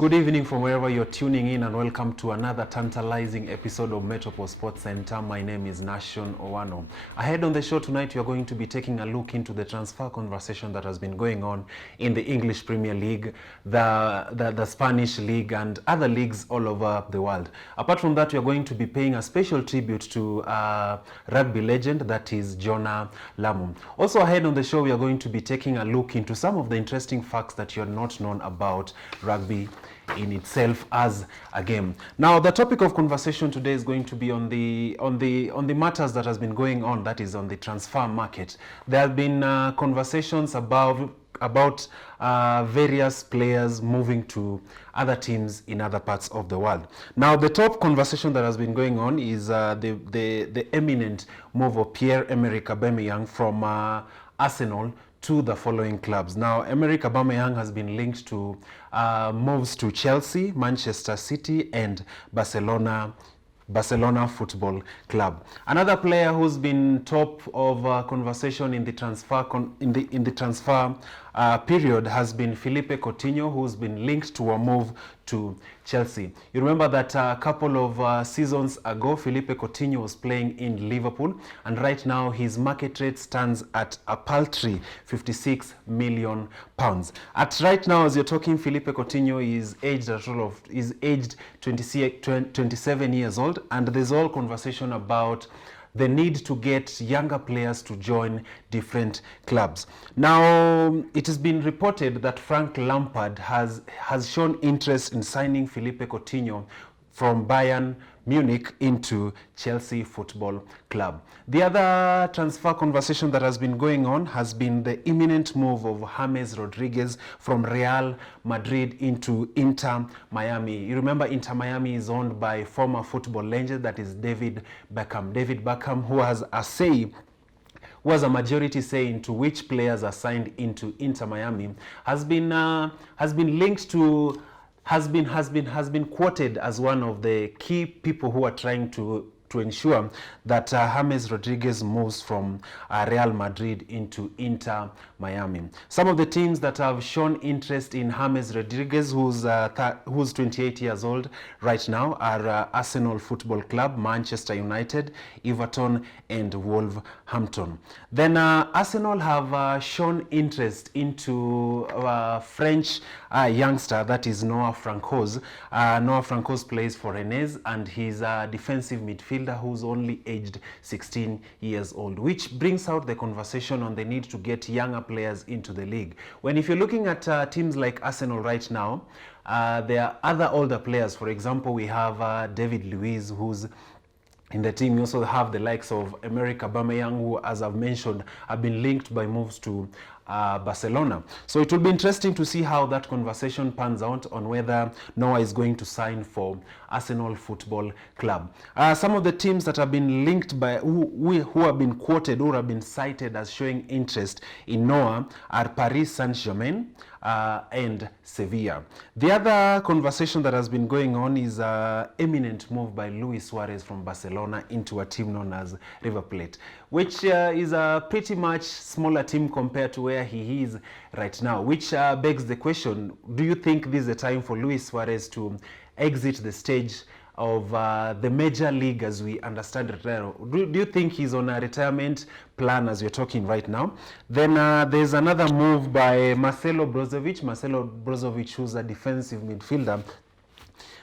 Good evening from wherever you're tuning in, and welcome to another tantalizing episode of Metropole Sports Center. My name is Nashon Owano. Ahead on the show tonight, we are going to be taking a look into the transfer conversation that has been going on in the English Premier League, the Spanish League, and other leagues all over the world. Apart from that, we are going to be paying a special tribute to rugby legend, that is Jonah Lamu. Also ahead on the show, we are going to be taking a look into some of the interesting facts that you are not known about rugby in itself as a game. Now, the topic of conversation today is going to be on the matters that has been going on, that is on the transfer market. There have been conversations about various players moving to other teams in other parts of the world. Now, the top conversation that has been going on is the eminent move of Pierre-Emerick Aubameyang from Arsenal to the following clubs. Now, Emerick Aubameyang has been linked to moves to Chelsea, Manchester City, and Barcelona Football Club. Another player who's been top of conversation in the transfer period has been Philippe Coutinho, who's been linked to a move to Chelsea. You remember that a couple of seasons ago, Philippe Coutinho was playing in Liverpool, and right now his market rate stands at a paltry £56 million. At right now, as you're talking, Philippe Coutinho is aged 27 years old, and there's all conversation about the need to get younger players to join different clubs. Now, it has been reported that Frank Lampard has shown interest in signing Philippe Coutinho from Bayern Munich into Chelsea Football Club. The other transfer conversation that has been going on has been the imminent move of James Rodriguez from Real Madrid into Inter Miami. You remember Inter Miami is owned by former football legend, that is David Beckham. David Beckham, who has a majority say into which players are signed into Inter Miami, has been quoted as one of the key people who are trying to ensure that James Rodriguez moves from Real Madrid into Inter Miami. Some of the teams that have shown interest in James Rodriguez, who's 28 years old right now, are Arsenal Football Club, Manchester United, Everton, and Wolverhampton. Then Arsenal have shown interest into French youngster, that is Noah Francouz. Noah Francouz plays for Rennes, and he's a defensive midfielder who's only aged 16 years old, which brings out the conversation on the need to get younger players into the league. If you're looking at teams like Arsenal right now, there are other older players. For example, we have David Luiz, who's in the team. You also have the likes of Emerick Aubameyang, who, as I've mentioned, have been linked by moves to Barcelona. So it will be interesting to see how that conversation pans out on whether Noah is going to sign for Arsenal Football Club. Some of the teams that have been linked by, who have been quoted, who have been cited as showing interest in Noah, are Paris Saint-Germain and Sevilla. The other conversation that has been going on is an eminent move by Luis Suarez from Barcelona into a team known as River Plate, which is a pretty much smaller team compared to where he is right now, which begs the question, do you think this is a time for Luis Suarez to exit the stage of the major league as we understand it? Do you think he's on a retirement plan as we're talking right now? Then there's another move by Marcelo Brasov, who's a defensive midfielder,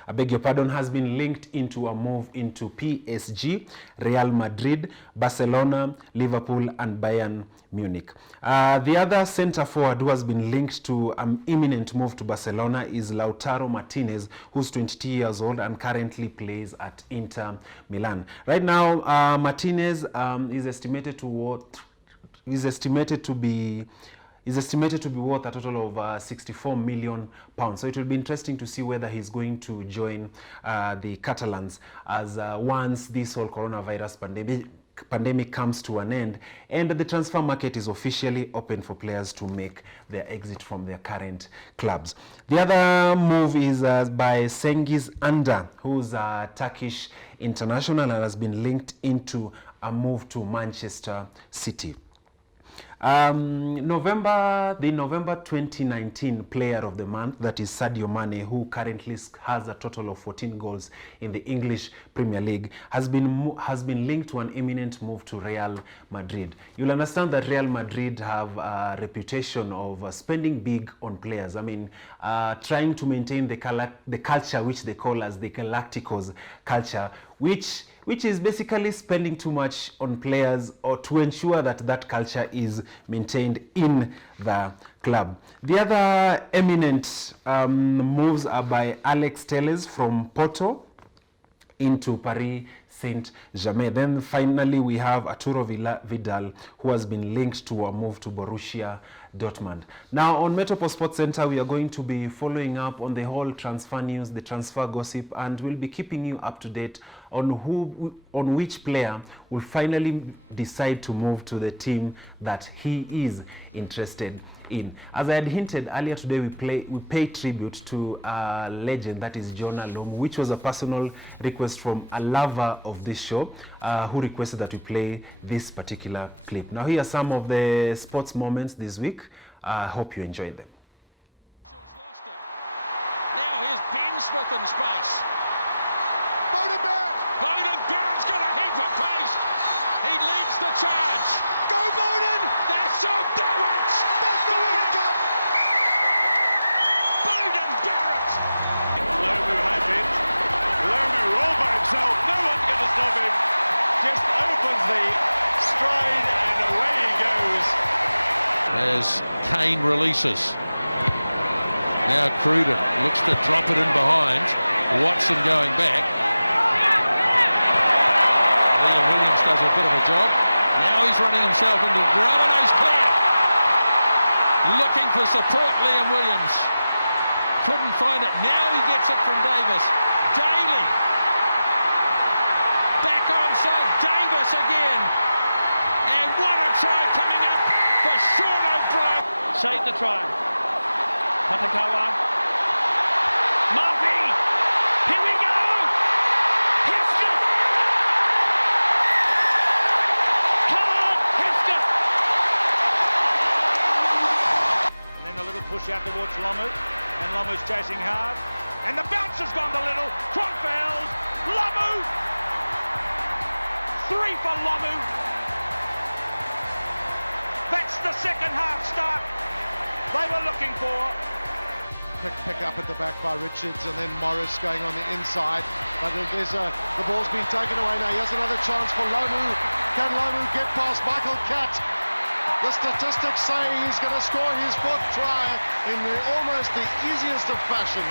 I beg your pardon, has been linked into a move into PSG, Real Madrid, Barcelona, Liverpool, and Bayern Munich. The other centre forward who has been linked to an imminent move to Barcelona is Lechero Martinez, who's 22 years old and currently plays at Inter Milan. Right now, Martinez is estimated to be worth a total of £64 million. So it will be interesting to see whether he's going to join the Catalans as once this whole coronavirus pandemic comes to an end and the transfer market is officially open for players to make their exit from their current clubs. The other move is by Cengiz Under, who's a Turkish international and has been linked into a move to Manchester City. The November 2019 Player of the Month, that is Sadio Mane, who currently has a total of 14 goals in the English Premier League, has been linked to an imminent move to Real Madrid. You'll understand that Real Madrid have a reputation of spending big on players. I mean, trying to maintain the culture which they call as the Galacticos culture, which is basically spending too much on players, or to ensure that that culture is maintained in the club. The other eminent moves are by Alex Telles from Porto into Paris Saint-Germain. Then finally we have Arturo Vidal, who has been linked to a move to Borussia Dortmund. Now on Metropole Sports Center, we are going to be following up on the whole transfer news, the transfer gossip, and we'll be keeping you up to date on which player will finally decide to move to the team that he is interested in. As I had hinted earlier today, we pay tribute to a legend, that is Jonah Lomu, which was a personal request from a lover of this show, who requested that we play this particular clip. Now here are some of the sports moments this week. I hope you enjoyed them. Now here's Ben Smith in space. Bowden Barrett's got a heap of pace. He leads the charge. Go Bowden! That's so do it! That's the World Cup! Bowden Barrett! Lomu has it. Lomu all by himself. No one can stop him. Just opens the stride and away he goes. As Kane releases. Now Cruden looks to drop it in behind. Watson going back. Liam Williams does a bit of a job. Now he's running himself into the ground and he's clear. Looking for support, Liam Williams. Couldn't find it. Now he gets it from Davis. Daly. Back onside. Davis again. And what a try coming up for Sean O'Brien. Saved the try. Patakawa. Murphy. Here we go. Hiskett. Come on, Hiskett. And then a little push out towards Lomu. And Lomu's chasing hard. And the bounce has gone to Little. Kronfeld. Lomu. 3 for Lomu. That's the second half start they were looking for. Quick pick up at the back by Richards, and then Morris going on the inside. But the ball's been taken away now. Here's another chance for Lomu. Can Lomu get past Michael Catt? The statistics say he's going to score his 4th try in almost the easiest of fashion.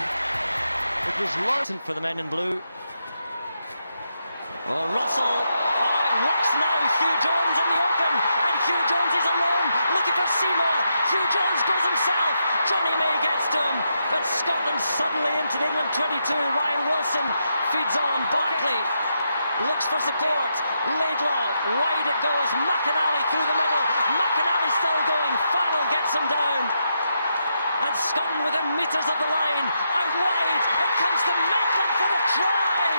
It was Lomu. For the men in blue. Oh, Russell. Oh, it works now. Hugh Jones in the open. And Hugh Jones is alone. Looking for Seymour. Hugh Jones goes himself. Johnny May gets to him. But Scotland suddenly into the England 22. Ryan Wilson feeds on. Barkley looks for support. Laidlaw. Wide it goes. McInally through the middle. McInally still going. Farrell gets him down. And Scotland within metres of the line. Out wide. It comes to Maitland for the try.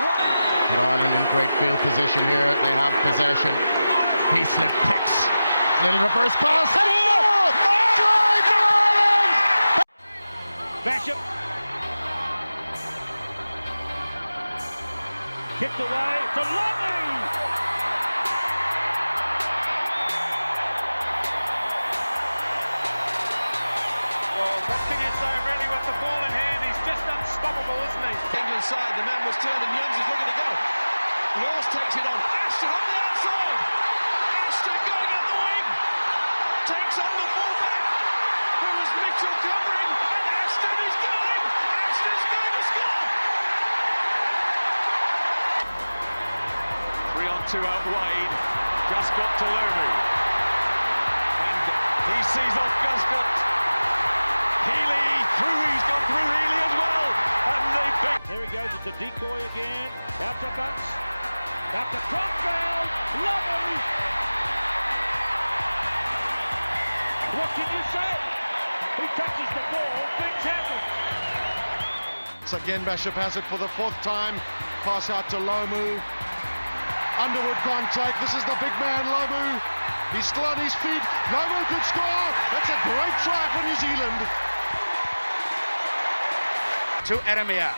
But Ireland in great field position here. They have possession. He slip kicks. Little reverse pass. Oh! Try for Ireland! Basham. Kicked away to Lomu. Well, what can you say really with the ball in hand? He's just unstoppable, isn't he? England side, the man was turned and Youngs is looking to go. Laws takes it on. Ashton on the outside. Ashton going up the wing. Takes on the fullback. There was Mitchell covering. And Ashton is going. Ashton's going to score. 3 on 2 out wide. Guscott to Lomu. And he sees off Guscott. Healy through. He's gone through Healy as well. And they pick. There he goes. It's a decoy again. Out to Bunce. Out to Cromwell. Lomu. What can you say? He touches the ball. Things happen. So again, Bishop has it for the 4th time. Pass out to Lomu. Underwood can't take. This is the big man, Lomu. He's still on his feet. Lomu could score. That's a great try for New Zealand. To Eremia,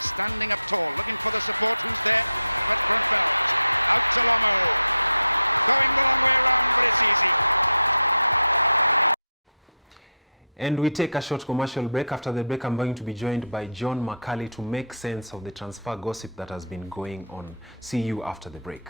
standing up tall, looking for the support. Who's there? But Grunfeld. Out to Lomu. Going the long way around, but it's easy. And we take a short commercial break. After the break, I'm going to be joined by John McCulley to make sense of the transfer gossip that has been going on. See you after the break.